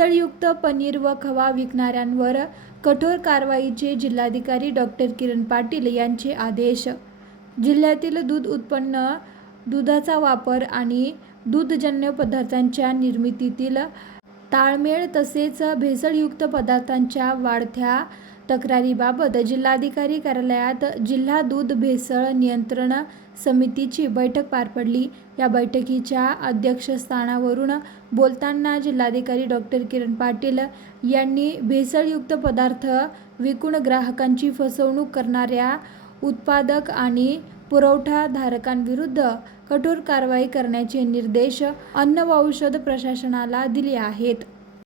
भेसळयुक्त पनीर व खवा विकणाऱ्यांवर कठोर कारवाईचे जिल्हाधिकारी डॉक्टर किरण पाटील यांचे आदेश. जिल्ह्यातील दूध उत्पन्न, दुधाचा वापर आणि दूधजन्य पदार्थांच्या निर्मितीतील ताळमेळ तसेच भेसळयुक्त पदार्थांच्या वाढत्या तक्रारीबाबत जिल्हाधिकारी कार्यालयात जिल्हा दूध भेसळ नियंत्रण समितीची बैठक पार पडली. या बैठकीच्या अध्यक्षस्थानावरून बोलताना जिल्हाधिकारी डॉक्टर किरण पाटील यांनी भेसळयुक्त पदार्थ विकून ग्राहकांची फसवणूक करणाऱ्या उत्पादक आणि पुरवठादारांविरुद्ध कठोर कारवाई करण्याचे निर्देश अन्न व औषध प्रशासनाला दिले आहेत.